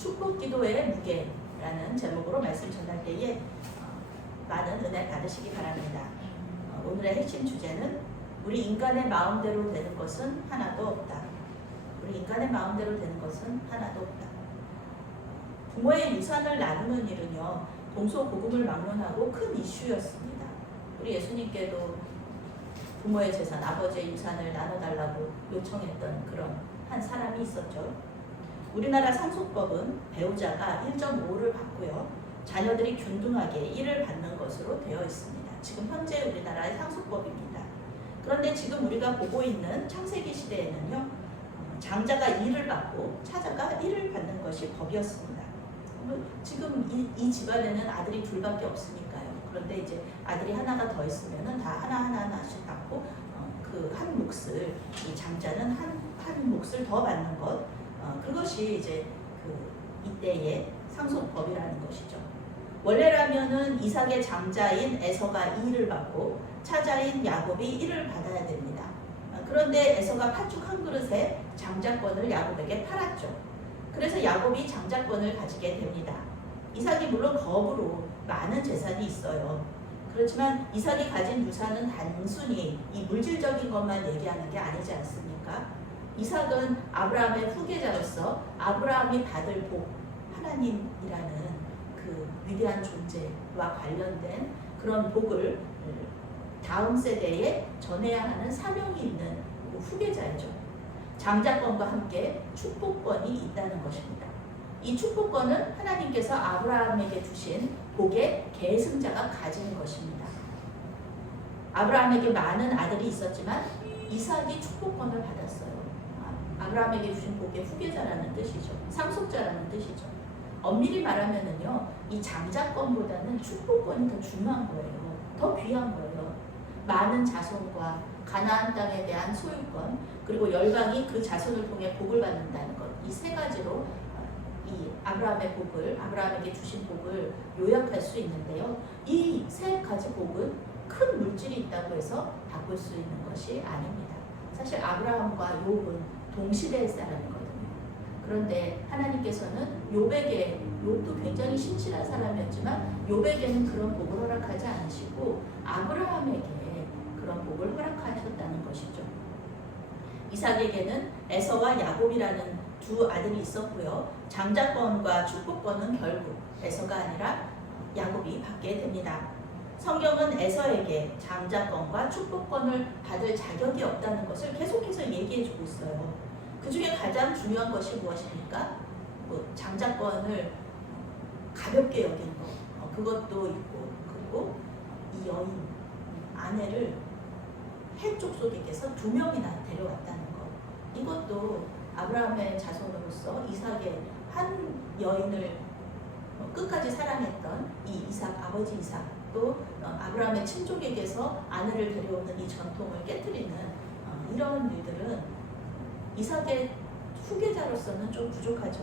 축복 기도의 무게라는 제목으로 말씀 전할 때에 어, 많은 은혜 받으시기 바랍니다. 어, 오늘의 핵심 주제는 우리 인간의 마음대로 되는 것은 하나도 없다. 우리 인간의 마음대로 되는 것은 하나도 없다. 부모의 유산을 나누는 일은요, 동서고금을 막론하고 큰 이슈였습니다. 우리 예수님께도 부모의 재산, 아버지의 유산을 나눠달라고 요청했던 그런 한 사람이 있었죠. 우리나라 상속법은 배우자가 1.5를 받고요. 자녀들이 균등하게 1을 받는 것으로 되어 있습니다. 지금 현재 우리나라의 상속법입니다. 그런데 지금 우리가 보고 있는 창세기 시대에는요. 어, 장자가 2를 받고 차자가 1을 받는 것이 법이었습니다. 그러면 지금 이, 이 집안에는 아들이 둘밖에 없으니까요. 그런데 이제 아들이 하나가 더 있으면은 다 하나 하나 하나씩 받고 어, 그한 몫을 이 장자는 한, 한 몫을 더 받는 것 어, 그것이 이제 그 이때의 상속법이라는 것이죠. 원래라면은 이삭의 장자인 에서가 2를 받고 차자인 야곱이 1을 받아야 됩니다. 어, 그런데 에서가 팥죽 한 그릇에 장자권을 야곱에게 팔았죠. 그래서 야곱이 장자권을 가지게 됩니다. 이삭이 물론 거부로 많은 재산이 있어요. 그렇지만 이삭이 가진 유산은 단순히 이 물질적인 것만 얘기하는 게 아니지 않습니까? 이삭은 아브라함의 후계자로서 아브라함이 받을 복, 하나님이라는 그 위대한 존재와 관련된 그런 복을 다음 세대에 전해야 하는 사명이 있는 그 후계자이죠. 장자권과 함께 축복권이 있다는 것입니다. 이 축복권은 하나님께서 아브라함에게 주신 복의 계승자가 가지는 것입니다. 아브라함에게 많은 아들이 있었지만 이삭이 축복권을 받았어요. 아, 아브라함에게 주신 복의 후계자라는 뜻이죠. 상속자라는 뜻이죠. 엄밀히 말하면은요, 이 장자권보다는 축복권이 더 중요한 거예요. 더 귀한 거예요. 많은 자손과 가나안 땅에 대한 소유권, 그리고 열방이 그 자손을 통해 복을 받는다는 것. 이 세 가지로 이 아브라함의 복을, 아브라함에게 주신 복을 요약할 수 있는데요. 이 세 가지 복은 큰 물질이 있다고 해서 바꿀 수 있는 것이 아닙니다. 사실 아브라함과 욥은 동시대의 사람이거든요. 그런데 하나님께서는 욥에게 욥도 굉장히 신실한 사람이었지만 욥에게는 그런 복을 허락하지 않으시고 아브라함에게 그런 복을 허락하셨다는 것이죠. 이삭에게는 에서와 야곱이라는 두 아들이 있었고요. 장자권과 축복권은 결국 에서가 아니라 야곱이 받게 됩니다. 성경은 에서에게 장자권과 축복권을 받을 자격이 없다는 것을 계속해서 얘기해 주고 있어요. 그 중에 가장 중요한 것이 무엇입니까? 뭐 장자권을 가볍게 여긴 것, 어, 그것도 있고, 그리고 이 여인, 아내를 해 족속에게서 두 명이나 데려왔다는 것. 이것도 아브라함의 자손으로서 이삭의 한 여인을 어, 끝까지 사랑했던 이 이삭, 아버지 이삭, 또 어, 아브라함의 친족에게서 아내를 데려오는 이 전통을 깨뜨리는 어, 이런 일들은 이삭의 후계자로서는 좀 부족하죠.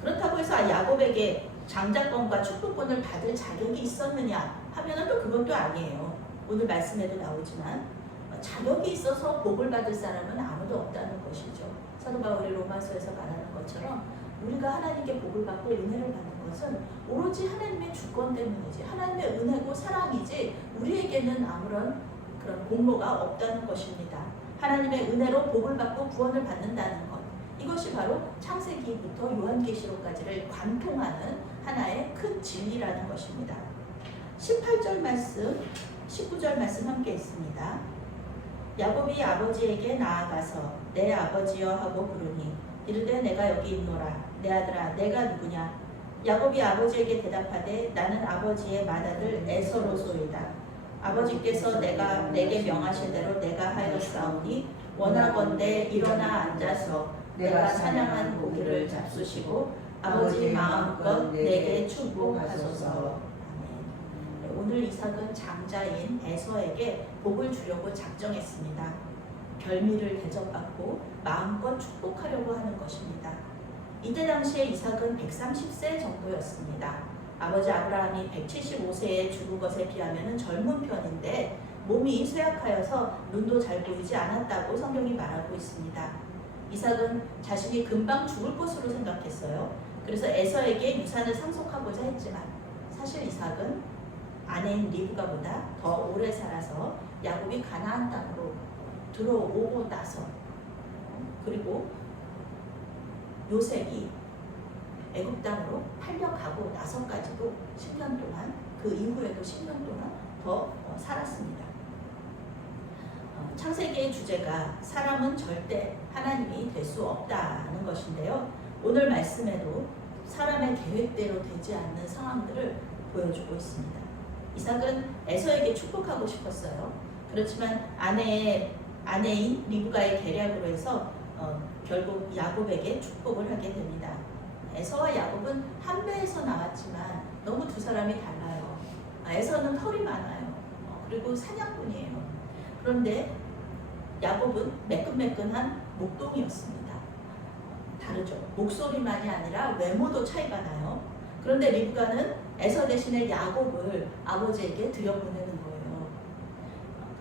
그렇다고 해서 야곱에게 장자권과 축복권을 받을 자격이 있었느냐 하면은 또또 아니에요. 오늘 말씀에도 나오지만 어, 자격이 있어서 복을 받을 사람은 아무도 없다는 것이죠. 사도 바울이 로마서에서 말하는 것처럼 우리가 하나님께 복을 받고 은혜를 받는 것은 오로지 하나님의 주권 때문이지 하나님의 은혜고 사랑이지 우리에게는 아무런 그런 공로가 없다는 것입니다. 하나님의 은혜로 복을 받고 구원을 받는다는 것 이것이 바로 창세기부터 요한계시록까지를 관통하는 하나의 큰 진리라는 것입니다. 18절 말씀, 19절 말씀 함께 있습니다. 야곱이 아버지에게 나아가서 내 아버지여 하고 부르니 이르되 내가 여기 있노라 내 아들아 내가 누구냐 야곱이 아버지에게 대답하되 나는 아버지의 맏아들 에서로소이다 아버지께서 내가 내게 명하신 대로 내가 하였사오니 원하건대 일어나 앉아서 내가 사냥한 고기를 잡수시고 아버지 마음껏 내게 축복하소서 오늘 이삭은 장자인 에서에게 복을 주려고 작정했습니다. 별미를 대접받고 마음껏 축복하려고 하는 것입니다. 이때 당시에 이삭은 130세 정도였습니다. 아버지 아브라함이 175세에 죽은 것에 비하면 젊은 편인데 몸이 쇠약하여서 눈도 잘 보이지 않았다고 성경이 말하고 있습니다. 이삭은 자신이 금방 죽을 것으로 생각했어요. 그래서 에서에게 유산을 상속하고자 했지만 사실 이삭은 아내인 리브가보다 더 오래 살아서 야곱이 가나안 땅으로 들어오고 나서 그리고 요셉이 애굽 땅으로 팔려가고 나서까지도 10년 동안 그 이후에도 10년 동안 더 어, 살았습니다. 어, 창세기의 주제가 사람은 절대 하나님이 될 수 없다는 것인데요. 오늘 말씀에도 사람의 계획대로 되지 않는 상황들을 보여주고 있습니다. 이삭은 에서에게 축복하고 싶었어요. 그렇지만 아내의 아내인 리브가의 계략으로 해서 어, 결국 야곱에게 축복을 하게 됩니다. 에서와 야곱은 한 배에서 나왔지만 너무 두 사람이 달라요. 아, 에서는 털이 많아요. 어, 그리고 사냥꾼이에요. 그런데 야곱은 매끈매끈한 목동이었습니다. 다르죠. 목소리만이 아니라 외모도 차이가 나요. 그런데 리브가는 에서 대신에 야곱을 아버지에게 들여보내는 거예요.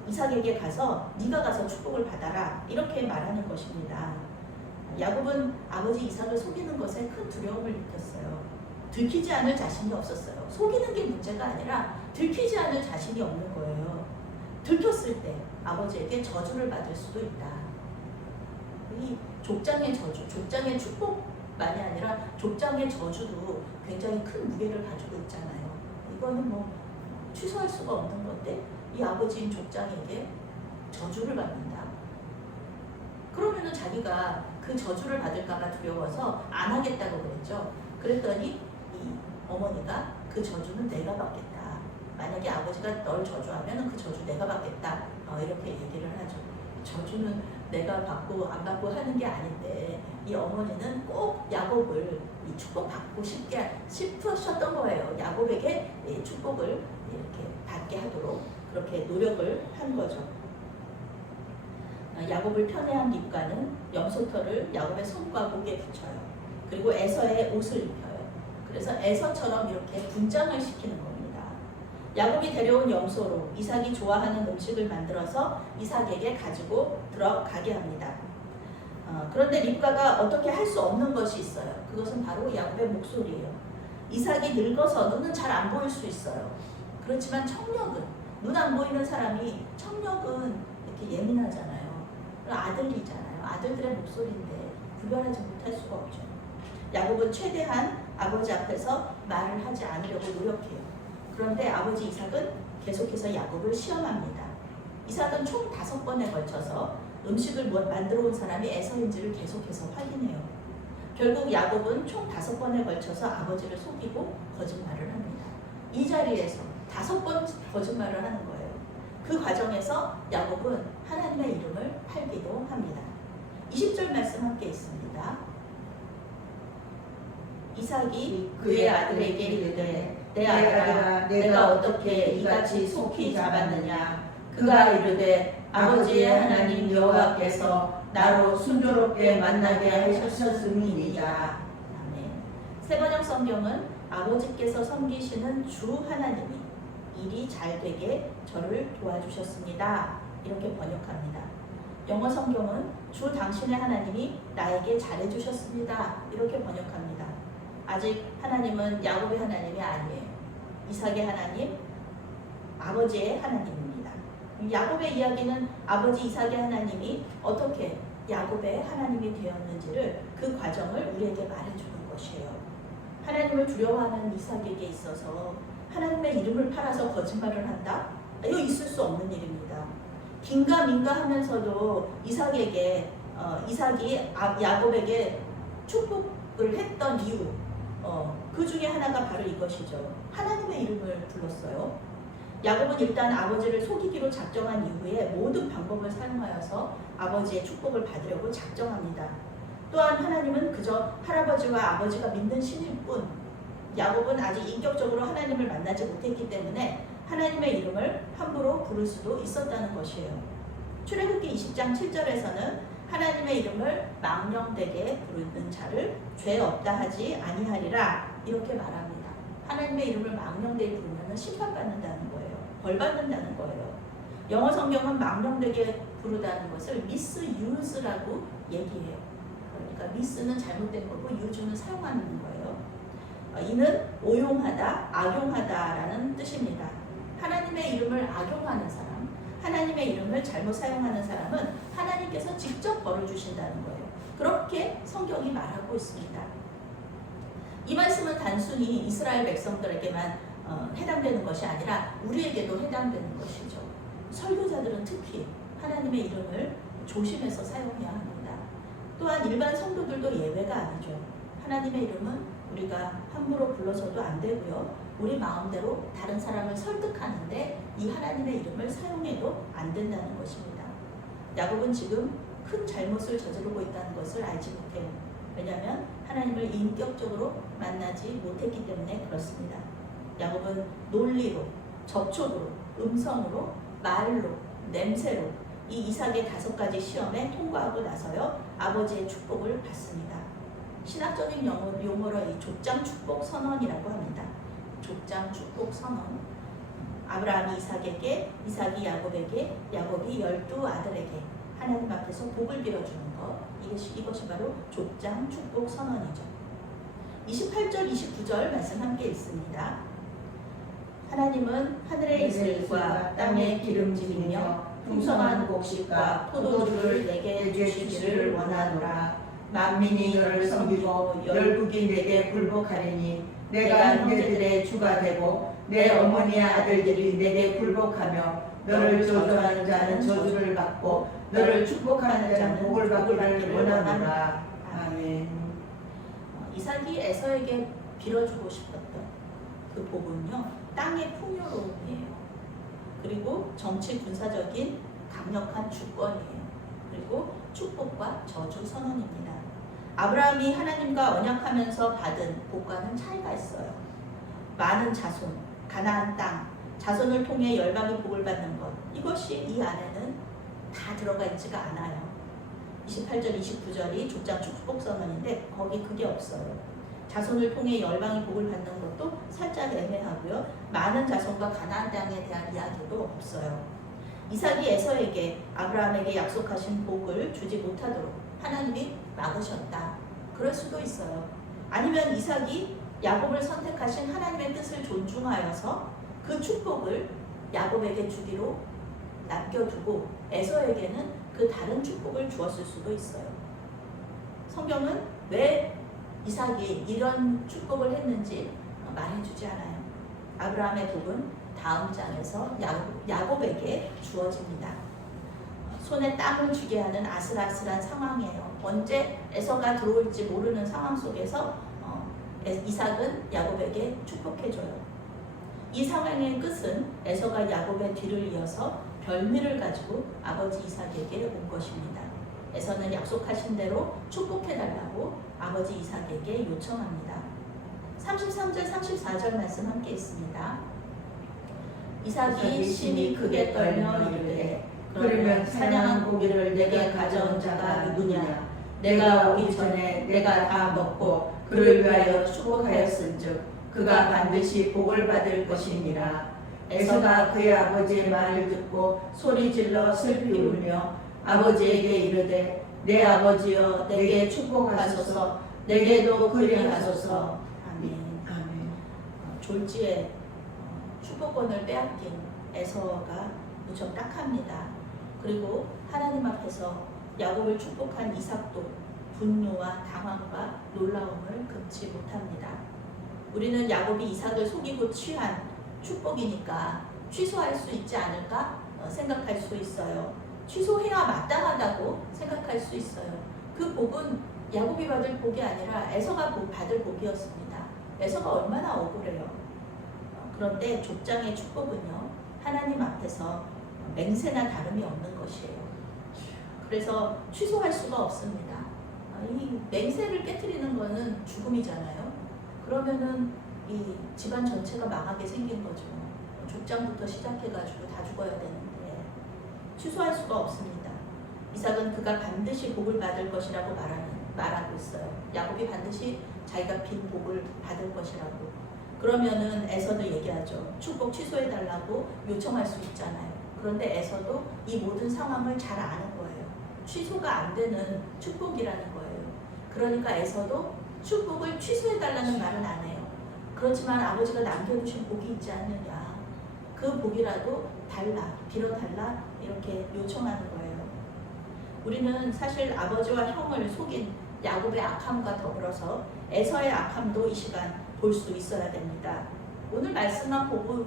이삭에게 가서 네가 가서 축복을 받아라 이렇게 말하는 것입니다. 야곱은 아버지 이삭을 속이는 것에 큰 두려움을 느꼈어요. 들키지 않을 자신이 없었어요. 속이는 게 문제가 아니라 들키지 않을 자신이 없는 거예요. 들켰을 때 아버지에게 저주를 받을 수도 있다. 이 족장의 저주, 족장의 축복만이 아니라 족장의 저주도 굉장히 큰 무게를 가지고 있잖아요. 이거는 뭐 취소할 수가 없는 건데 이 아버지인 족장에게 저주를 받는다. 그러면은 자기가 그 저주를 받을까봐 두려워서 안 하겠다고 그랬죠. 그랬더니 이 어머니가 그 저주는 내가 받겠다. 만약에 아버지가 널 저주하면 그 저주 내가 받겠다. 어, 이렇게 얘기를 하죠. 저주는 내가 받고 안 받고 하는 게 아닌데 이 어머니는 꼭 야곱을 이 축복 받고 싶게 싶으셨던 거예요. 야곱에게 이 축복을 이렇게 받게 하도록 그렇게 노력을 한 거죠. 어, 야곱을 편애한 립가는 염소털을 야곱의 손과 목에 붙여요. 그리고 에서의 옷을 입혀요. 그래서 에서처럼 이렇게 분장을 시키는 겁니다. 야곱이 데려온 염소로 이삭이 좋아하는 음식을 만들어서 이삭에게 가지고 들어가게 합니다. 어, 그런데 립가가 어떻게 할 수 없는 것이 있어요. 그것은 바로 야곱의 목소리예요. 이삭이 늙어서 눈은 잘 안 보일 수 있어요. 그렇지만 청력은 눈 안 보이는 사람이 청력은 이렇게 예민하잖아요. 아들이잖아요. 아들들의 목소리인데 구별하지 못할 수가 없죠. 야곱은 최대한 아버지 앞에서 말을 하지 않으려고 노력해요. 그런데 아버지 이삭은 계속해서 야곱을 시험합니다. 이삭은 총 다섯 번에 걸쳐서 음식을 뭐- 만들어 온 사람이 에서인지를 계속해서 확인해요. 결국 야곱은 총 다섯 번에 걸쳐서 아버지를 속이고 거짓말을 합니다. 이 자리에서 다섯 번 거짓말을 하는 거예요. 그 과정에서 야곱은 하나님의 이름을 팔기도 합니다. 20절 말씀 함께 있습니다. 이삭이 그의 아들에게 이르되 내 아들아 내가 어떻게 이같이 속히 잡았느냐 그가 이르되 아버지의 하나님 여호와께서 나로 순조롭게 만나게 아멘 세번역 성경은 아버지께서 섬기시는 주 하나님이 일이 잘 되게 저를 도와주셨습니다 이렇게 번역합니다 영어 성경은 주 당신의 하나님이 나에게 잘해주셨습니다 이렇게 번역합니다 아직 하나님은 야곱의 하나님이 아니에요. 이삭의 하나님, 아버지의 하나님입니다. 야곱의 이야기는 아버지 이삭의 하나님이 어떻게 야곱의 하나님이 되었는지를 그 과정을 우리에게 말해주는 것이에요. 하나님을 두려워하는 이삭에게 있어서 하나님의 이름을 팔아서 거짓말을 한다? 이거 있을 수 없는 일입니다. 긴가민가 하면서도 이삭에게 어, 이삭이 아- 야곱에게 축복을 했던 이유 어, 그 중에 하나가 바로 이것이죠. 하나님의 이름을 불렀어요. 야곱은 일단 아버지를 속이기로 작정한 이후에 모든 방법을 사용하여서 아버지의 축복을 받으려고 작정합니다. 또한 하나님은 그저 할아버지와 아버지가 믿는 신일 뿐, 야곱은 아직 인격적으로 하나님을 만나지 못했기 때문에 하나님의 이름을 함부로 부를 수도 있었다는 것이에요. 출애굽기 20장 7절에서는 하나님의 이름을 망령되게 부르는 자를 죄 없다 하지 아니하리라 이렇게 말합니다. 하나님의 이름을 망령되게 부르면 심판받는다는 거예요. 벌 받는다는 거예요. 영어 성경은 망령되게 부르다는 것을 misuse라고 얘기해요. 그러니까 미스는 잘못된 거고 유주는 사용하는 거예요. 어, 이는 오용하다, 악용하다라는 뜻입니다. 하나님의 이름을 악용하는 사람, 하나님의 이름을 잘못 사용하는 사람은 하나님께서 직접 벌을 주신다는 거예요. 그렇게 성경이 말하고 있습니다. 이 말씀은 단순히 이스라엘 백성들에게만 어, 해당되는 것이 아니라 우리에게도 해당되는 것이죠. 설교자들은 특히 하나님의 이름을 조심해서 사용해야 합니다. 또한 일반 성도들도 예외가 아니죠. 하나님의 이름은 우리가 함부로 불러서도 안 되고요. 우리 마음대로 다른 사람을 설득하는데 이 하나님의 이름을 사용해도 안 된다는 것입니다. 야곱은 지금 큰 잘못을 저지르고 있다는 것을 알지 못해요. 왜냐하면 하나님을 인격적으로 만나지 못했기 때문에 그렇습니다. 야곱은 논리로, 접촉으로, 음성으로, 말로, 냄새로 이 이삭의 다섯 가지 시험에 통과하고 나서요 아버지의 축복을 받습니다. 신학적인 용어, 용어로 이 족장 축복 선언이라고 합니다. 족장 축복 선언. 아브라함이 이삭에게, 이삭이 야곱에게, 야곱이 열두 아들에게 하나님 앞에서 복을 빌어주는 것. 이것이, 이것이 바로 족장 축복 선언이죠. 28절, 29절 말씀 함께 있습니다. 하나님은 하늘의 이슬과 땅의 기름짐이며 풍성한 곡식과 포도주를 내게 주시기를 원하노라. 만민이 너를 섬기고 열국이 내게 굴복하리니 내가 형제들의 주가 되고 내 어머니의 아들들이 내게 굴복하며 너를 저주하는 자는 저주를 받고 너를 축복하는 자는 복을 받기를 원하노라 아멘 어, 이삭이 에서에게 빌어주고 싶었던 그 복은요 땅의 풍요로움이에요. 그리고 정치 군사적인 강력한 주권이에요. 그리고 축복과 저주 선언입니다. 아브라함이 하나님과 언약하면서 받은 복과는 차이가 있어요. 많은 자손, 가나안 땅, 자손을 통해 열방의 복을 받는 것 이것이 이 안에는 다 들어가 있지가 않아요. 28절, 29절이 족장 축복 선언인데 거기 그게 없어요. 자손을 통해 열방의 복을 받는 것도 살짝 애매하고요. 많은 자손과 가나안 땅에 대한 이야기도 없어요. 이삭이 에서에게 아브라함에게 약속하신 복을 주지 못하도록 하나님이 막으셨다. 그럴 수도 있어요. 아니면 이삭이 야곱을 선택하신 하나님의 뜻을 존중하여서 그 축복을 야곱에게 주기로 남겨두고 에서에게는 그 다른 축복을 주었을 수도 있어요. 성경은 왜 이삭이 이런 축복을 했는지 말해주지 않아요. 아브라함의 복은 다음 장에서 야곱, 야곱에게 주어집니다. 손에 땀을 쥐게 하는 아슬아슬한 상황이에요. 언제 에서가 들어올지 모르는 상황 속에서 어, 에- 이삭은 야곱에게 축복해줘요. 이 상황의 끝은 에서가 야곱의 뒤를 이어서 별미를 가지고 아버지 이삭에게 온 것입니다. 에서는 약속하신 대로 축복해달라고 아버지 이삭에게 요청합니다. 33절, 34절 말씀 함께 있습니다. 이삭이 심히 크게 떨며 이르되 그러면 사냥한 고기를 내게 가져온 자가 누구냐? 내가 오기 전에 내가 다 먹고 그를 위하여 축복하였은즉 그가 반드시 복을 받을 것이니라. 에서가 그의 아버지의 말을 듣고 소리질러 슬피 울며 아버지에게 이르되 내 아버지여 내게 축복하소서 내게도 그리하소서 아멘. 아멘 어, 졸지에 어, 축복권을 빼앗긴 에서가 무척 딱합니다. 그리고 하나님 앞에서 야곱을 축복한 이삭도 분노와 당황과 놀라움을 금치 못합니다. 우리는 야곱이 이삭을 속이고 취한 축복이니까 취소할 수 있지 않을까 어, 생각할 수 있어요. 취소해야 마땅하다고 생각할 수 있어요. 그 복은 야곱이 받을 복이 아니라 에서가 복- 받을 복이었습니다. 에서가 얼마나 억울해요. 어, 그런데 족장의 축복은요 하나님 앞에서 맹세나 다름이 없는 것이에요. 그래서 취소할 수가 없습니다. 아, 이 맹세를 깨뜨리는 거는 죽음이잖아요. 그러면은 이 집안 전체가 망하게 생긴 거죠. 족장부터 시작해가지고 다 죽어야 되는데 취소할 수가 없습니다. 이삭은 그가 반드시 복을 받을 것이라고 말하는 말하고 있어요. 야곱이 반드시 자기가 빈 복을 받을 것이라고. 그러면은 에서도 얘기하죠. 축복 취소해 달라고 요청할 수 있잖아요. 그런데 에서도 이 모든 상황을 잘 아는 거예요. 취소가 안 되는 축복이라는 거예요. 그러니까 에서도 축복을 취소해달라는 말은 안 해요. 그렇지만 아버지가 남겨두신 복이 있지 않느냐. 그 복이라도 달라, 빌어달라, 이렇게 요청하는 거예요. 우리는 사실 아버지와 형을 속인 야곱의 악함과 더불어서 에서의 악함도 이 시간 볼 수 있어야 됩니다. 오늘 말씀만 보고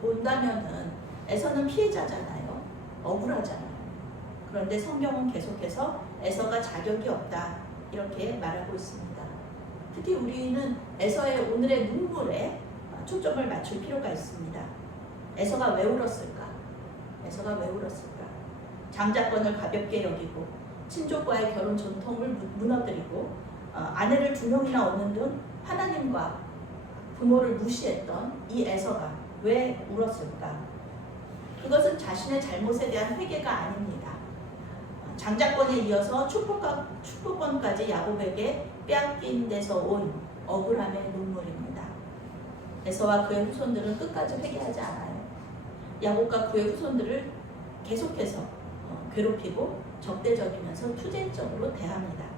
본다면은 에서는 피해자잖아요. 억울하잖아요. 그런데 성경은 계속해서 에서가 자격이 없다 이렇게 말하고 있습니다. 특히 우리는 에서의 오늘의 눈물에 초점을 맞출 필요가 있습니다. 에서가 왜 울었을까? 에서가 왜 울었을까? 장자권을 가볍게 여기고 친족과의 결혼 전통을 무- 무너뜨리고 어, 아내를 두 명이나 얻는 등 하나님과 부모를 무시했던 이 에서가 왜 울었을까? 그것은 자신의 잘못에 대한 회개가 아닙니다. 어, 장자권에 이어서 축복권까지 야곱에게 빼앗긴 데서 온 억울함의 눈물입니다. 에서와 그의 후손들은 끝까지 회개하지 않아요. 야곱과 그의 후손들을 계속해서 어, 괴롭히고 적대적이면서 투쟁적으로 대합니다.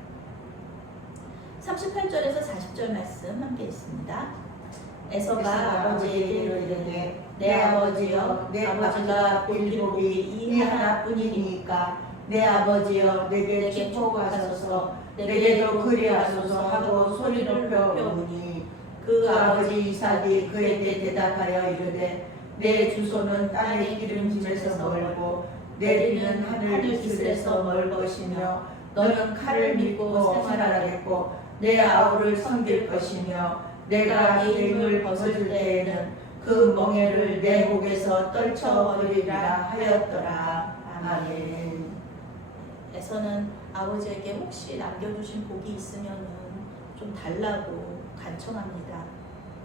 38절에서 40절 말씀 함께 있습니다. 에서가 아버지에게 이르되 내 아버지여 내 아버지가 볼기복이 이 하나뿐이니까 내 아버지여 내게 축복하소서 내게도 그리하소서 하고 소리 높여 오니 그 아버지 이삭이 그에게 대답하여 이르되 내 주소는 땅의 기름짐에서 멀고 내리는 하늘 기슬에서 멀 것이며 너는 칼을 믿고 생활하겠고 내 아우를 섬길 것이며 내가 내 힘을 벗을 때에는 그 멍에를 내 목에서 떨쳐버리리라 하였더라 아멘 에서는 아버지에게 혹시 남겨두신 복이 있으면은 좀 달라고 간청합니다.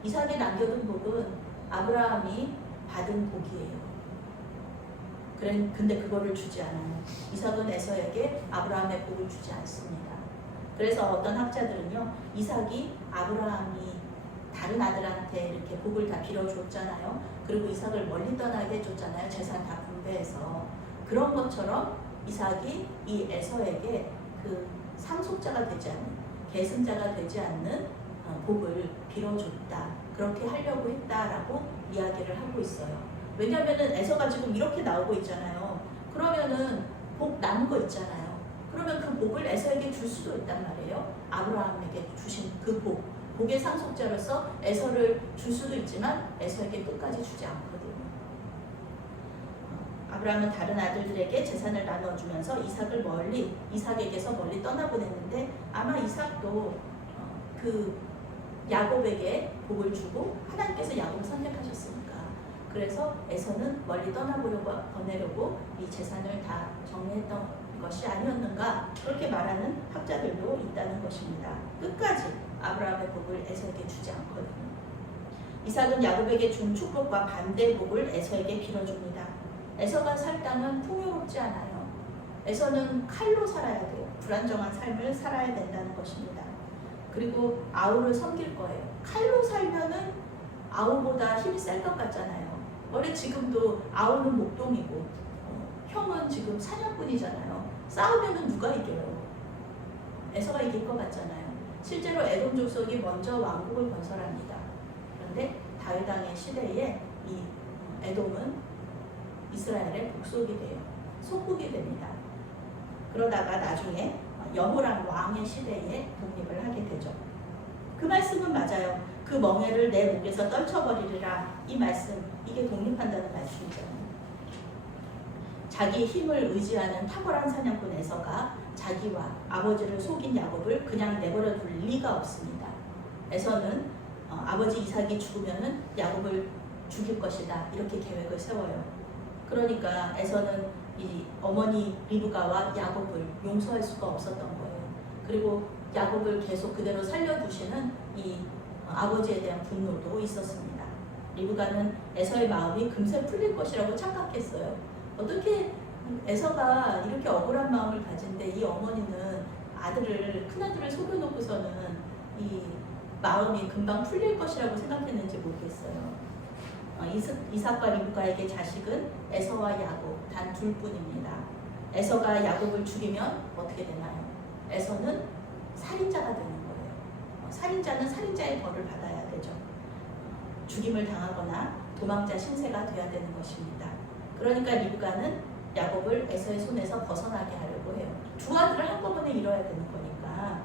이삭이 남겨둔 복은 아브라함이 받은 복이에요. 그래, 근데 그거를 주지 않아요. 이삭은 에서에게 아브라함의 복을 주지 않습니다. 그래서 어떤 학자들은요, 이삭이 아브라함이 다른 아들한테 이렇게 복을 다 빌어줬잖아요. 그리고 이삭을 멀리 떠나게 해줬잖아요. 재산 다 분배해서. 그런 것처럼 이삭이 이 에서에게 그 상속자가 되지 않는, 계승자가 되지 않는 어, 복을 빌어줬다. 그렇게 하려고 했다라고 이야기를 하고 있어요. 왜냐면은 에서가 지금 이렇게 나오고 있잖아요. 그러면은 복 남은 거 있잖아요. 그러면 그 복을 에서에게 줄 수도 있단 말이에요. 아브라함에게 주신 그 복. 복의 상속자로서 에서를 줄 수도 있지만 에서에게 끝까지 주지 않거든요. 어, 아브라함은 다른 아들들에게 재산을 나눠주면서 이삭을 멀리 이삭에게서 멀리 떠나보냈는데 아마 이삭도 어, 그 야곱에게 복을 주고 하나님께서 야곱을 선택하셨으니까 그래서 에서는 멀리 떠나보려고 보내려고 이 재산을 다 정리했던 것이 아니었는가 그렇게 말하는 학자들도 있다는 것입니다. 끝까지 아브라함의 복을 에서에게 주지 않거든요. 이삭은 야곱에게 준 축복과 반대 복을 에서에게 빌어줍니다. 에서가 살 땅은 풍요롭지 않아요. 에서는 칼로 살아야 돼요. 불안정한 삶을 살아야 된다는 것입니다. 그리고 아우를 섬길 거예요. 칼로 살면은 아우보다 힘이 셀 것 같잖아요. 원래 지금도 아우는 목동이고 어, 형은 지금 사냥꾼이잖아요. 싸우면은 누가 이겨요? 에서가 이길 것 같잖아요. 실제로 에돔 족속이 먼저 왕국을 건설합니다. 그런데 다윗 왕의 시대에 이 에돔은 이스라엘의 복속이 돼요. 속국이 됩니다. 그러다가 나중에 여호람 왕의 시대에 독립을 하게 되죠. 그 말씀은 맞아요. 그 멍에를 내 목에서 떨쳐버리리라. 이 말씀, 이게 독립한다는 말씀이죠. 자기 힘을 의지하는 탁월한 사냥꾼 에서가 자기와 아버지를 속인 야곱을 그냥 내버려 둘 리가 없습니다. 에서는 어, 아버지 이삭이 죽으면은 야곱을 죽일 것이다. 이렇게 계획을 세워요. 그러니까 에서는 이 어머니 리브가와 야곱을 용서할 수가 없었던 거예요. 그리고 야곱을 계속 그대로 살려두시는 이 어, 아버지에 대한 분노도 있었습니다. 리브가는 에서의 마음이 금세 풀릴 것이라고 착각했어요. 어떻게 에서가 이렇게 억울한 마음을 가진데 이 어머니는 아들을 큰아들을 속여놓고서는 이 마음이 금방 풀릴 것이라고 생각했는지 모르겠어요. 어, 이삭과 리브가에게 자식은 에서와 야곱 단 둘뿐입니다. 에서가 야곱을 죽이면 어떻게 되나요? 에서는 살인자가 되는 거예요. 어, 살인자는 살인자의 벌을 받아야 되죠. 죽임을 당하거나 도망자 신세가 되어야 되는 것입니다. 그러니까 리브가는 야곱을 에서의 손에서 벗어나게 하려고 해요. 두 아들을 한꺼번에 잃어야 되는 거니까.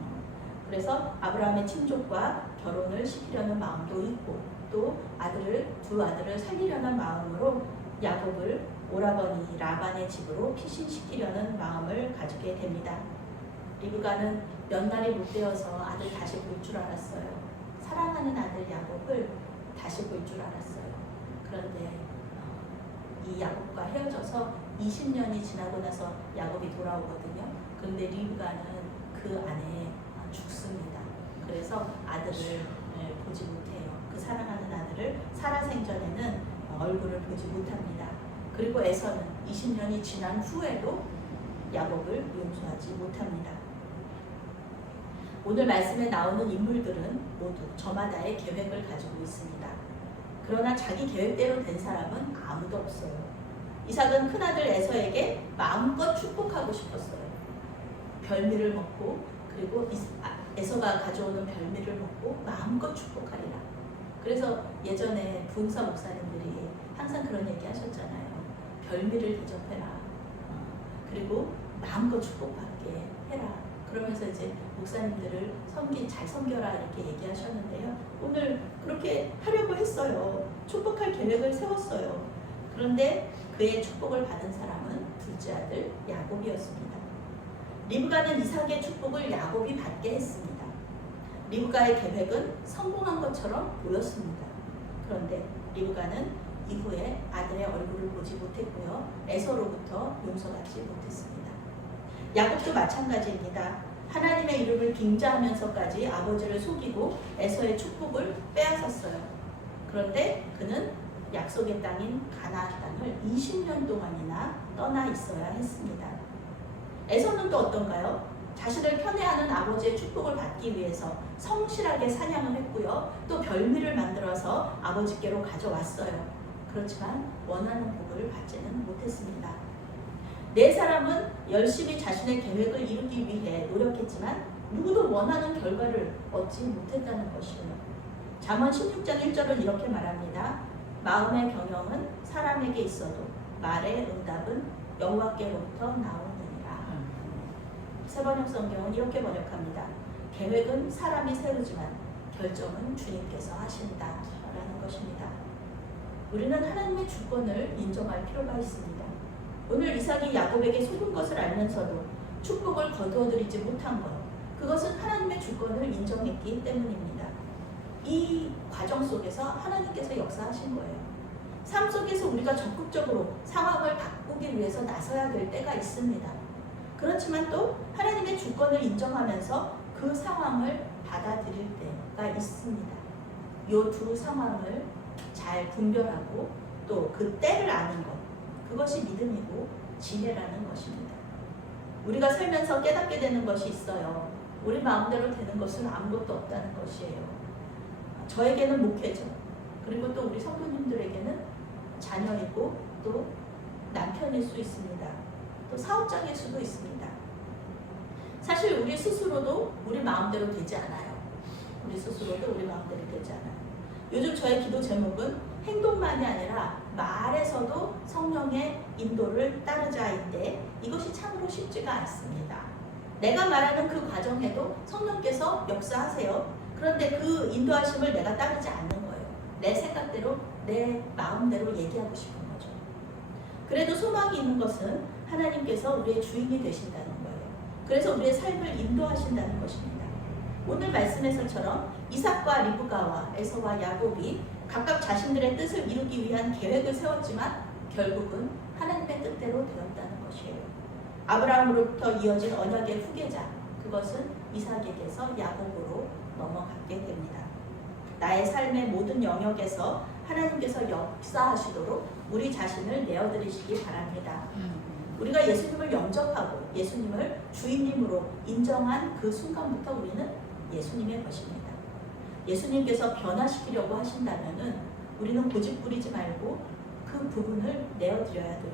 어, 그래서 아브라함의 친족과 결혼을 시키려는 마음도 있고 또 아들을 두 아들을 살리려는 마음으로 야곱을 오라버니 라반의 집으로 피신시키려는 마음을 가지게 됩니다. 리브가는 몇 날이 못 되어서 아들 다시 볼 줄 알았어요. 사랑하는 아들 야곱을 다시 볼 줄 알았어요. 그런데 어, 이 야곱과 헤어져서 20년이 지나고 나서 야곱이 돌아오거든요. 그런데 리브가는 그 안에 죽습니다. 그래서 아들을 예, 보지 못해요. 그 사랑하는 아들을 살아생전에는 얼굴을 보지 못합니다. 그리고 에서는 20년이 지난 후에도 야곱을 용서하지 못합니다. 오늘 말씀에 나오는 인물들은 모두 저마다의 계획을 가지고 있습니다. 그러나 자기 계획대로 된 사람은 아무도 없어요. 이삭은 큰아들 에서에게 마음껏 축복하고 싶었어요. 별미를 먹고 그리고 이- 아, 에서가 가져오는 별미를 먹고 마음껏 축복하리라. 그래서 예전에 부흥사 목사님들이 항상 그런 얘기 하셨잖아요. 별미를 대접해라. 어, 그리고 마음껏 축복받게 해라. 그러면서 이제 목사님들을 섬기 잘 섬겨라 이렇게 얘기하셨는데요. 오늘 그렇게 하려고 했어요. 축복할 계획을 세웠어요. 그런데 그의 축복을 받은 사람은 둘째 아들 야곱이었습니다. 리브가는 이삭의 축복을 야곱이 받게 했습니다. 리브가의 계획은 성공한 것처럼 보였습니다. 그런데 리브가는 이후에 아들의 얼굴을 보지 못했고요. 에서로부터 용서받지 못했습니다. 야곱도 마찬가지입니다. 하나님의 이름을 빙자하면서까지 아버지를 속이고 에서의 축복을 빼앗았어요. 그런데 그는 약속의 땅인 가나안 땅을 20년 동안이나 떠나 있어야 했습니다. 에서는 또 어떤가요? 자신을 편애하는 아버지의 축복을 받기 위해서 성실하게 사냥을 했고요. 또 별미를 만들어서 아버지께로 가져왔어요. 그렇지만 원하는 복을 받지는 못했습니다. 네 사람은 열심히 자신의 계획을 이루기 위해 노력했지만 누구도 원하는 결과를 얻지 못했다는 것이에요. 잠언 16장 1절은 이렇게 말합니다. 마음의 경영은 사람에게 있어도 말의 응답은 여호와께로부터 나오느니라. 세번역 성경은 이렇게 번역합니다. 계획은 사람이 세우지만 결정은 주님께서 하신다라는 것입니다. 우리는 하나님의 주권을 인정할 필요가 있습니다. 오늘 이삭이 야곱에게 속은 것을 알면서도 축복을 거두어들이지 못한 것, 그것은 하나님의 주권을 인정했기 때문입니다. 이 과정 속에서 하나님께서 역사하신 거예요. 삶 속에서 우리가 적극적으로 상황을 바꾸기 위해서 나서야 될 때가 있습니다. 그렇지만 또 하나님의 주권을 인정하면서 그 상황을 받아들일 때가 있습니다. 이 두 상황을 잘 분별하고 또 그 때를 아는 것, 그것이 믿음이고 지혜라는 것입니다. 우리가 살면서 깨닫게 되는 것이 있어요. 우리 마음대로 되는 것은 아무것도 없다는 것이에요. 저에게는 목회죠. 그리고 또 우리 성도님들에게는 자녀이고 또 남편일 수 있습니다. 또 사업장일 수도 있습니다. 사실 우리 스스로도 우리 마음대로 되지 않아요. 우리 스스로도 우리 마음대로 되지 않아요. 요즘 저의 기도 제목은 행동만이 아니라 말에서도 성령의 인도를 따르자인데 이것이 참으로 쉽지가 않습니다. 내가 말하는 그 과정에도 성령께서 역사하세요. 그런데 그 인도하심을 내가 따르지 않는 거예요. 내 생각대로, 내 마음대로 얘기하고 싶은 거죠. 그래도 소망이 있는 것은 하나님께서 우리의 주인이 되신다는 거예요. 그래서 우리의 삶을 인도하신다는 것입니다. 오늘 말씀에서처럼 이삭과 리브가와 에서와 야곱이 각각 자신들의 뜻을 이루기 위한 계획을 세웠지만 결국은 하나님의 뜻대로 되었다는 것이에요. 아브라함으로부터 이어진 언약의 후계자 그것은 이삭에게서 야곱으로 넘어가게 됩니다. 나의 삶의 모든 영역에서 하나님께서 역사하시도록 우리 자신을 내어드리시기 바랍니다. 우리가 예수님을 영접하고 예수님을 주인님으로 인정한 그 순간부터 우리는 예수님의 것입니다. 예수님께서 변화시키려고 하신다면은 우리는 고집 부리지 말고 그 부분을 내어드려야 돼요.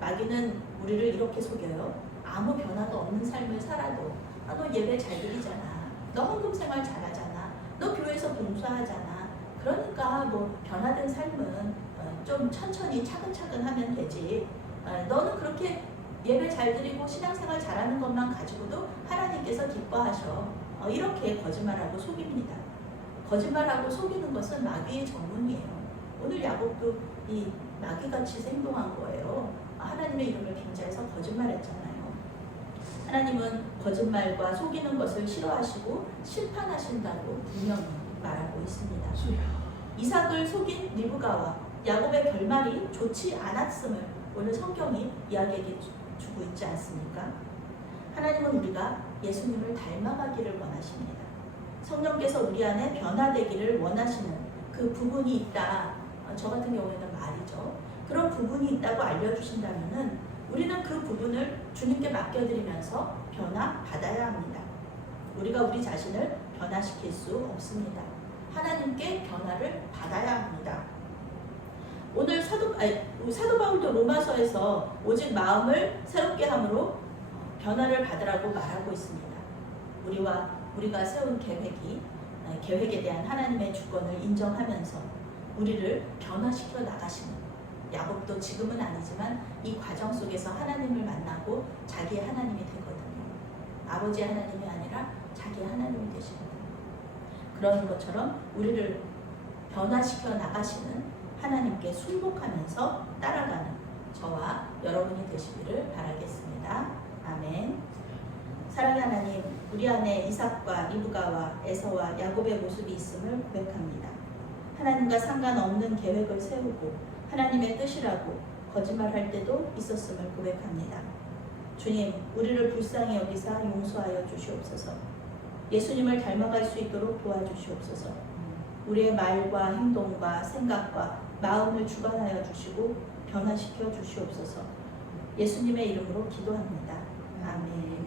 마귀는 우리를 이렇게 속여요. 아무 변화도 없는 삶을 살아도 아, 너 예배 잘 드리잖아. 너 헌금 생활 잘하잖아. 너 교회에서 봉사하잖아. 그러니까 뭐 변화된 삶은 어, 좀 천천히 차근차근 하면 되지. 어, 너는 그렇게 예배 잘 드리고 신앙생활 잘하는 것만 가지고도 하나님께서 기뻐하셔. 어, 이렇게 거짓말하고 속입니다. 거짓말하고 속이는 것은 마귀의 전문이에요. 오늘 야곱도 이 마귀같이 행동한 거예요. 아, 하나님의 이름을 빙자해서 거짓말했잖아요. 하나님은 거짓말과 속이는 것을 싫어하시고 심판하신다고 분명히 말하고 있습니다. 이삭을 속인 리브가와 야곱의 결말이 좋지 않았음을 오늘 성경이 이야기해 주- 주고 있지 않습니까? 하나님은 우리가 예수님을 닮아가기를 원하십니다. 성령께서 우리 안에 변화되기를 원하시는 그 부분이 있다. 어, 저 같은 경우에는 말이죠. 그런 부분이 있다고 알려주신다면은 우리는 그 부분을 주님께 맡겨드리면서 변화 받아야 합니다. 우리가 우리 자신을 변화시킬 수 없습니다. 하나님께 변화를 받아야 합니다. 오늘 사도 아니, 사도 바울도 로마서에서 오직 마음을 새롭게 함으로 변화를 받으라고 말하고 있습니다. 우리와 우리가 세운 계획이 아, 계획에 대한 하나님의 주권을 인정하면서 우리를 변화시켜 나가시는 야곱도 지금은 아니지만 이 과정 속에서 하나님을 만나고 자기의 하나님이 되거든요. 아버지의 하나님이 아니라 자기의 하나님이 되시거든요. 그런 것처럼 우리를 변화시켜 나가시는 하나님께 순복하면서 따라가는 저와 여러분이 되시기를 바라겠습니다. 아멘. 사랑의 하나님, 우리 안에 이삭과 리브가와 에서와 야곱의 모습이 있음을 고백합니다. 하나님과 상관없는 계획을 세우고 하나님의 뜻이라고 거짓말할 때도 있었음을 고백합니다. 주님, 우리를 불쌍히 여기사 용서하여 주시옵소서. 예수님을 닮아갈 수 있도록 도와주시옵소서. 우리의 말과 행동과 생각과 마음을 주관하여 주시고 변화시켜 주시옵소서. 예수님의 이름으로 기도합니다. 아멘.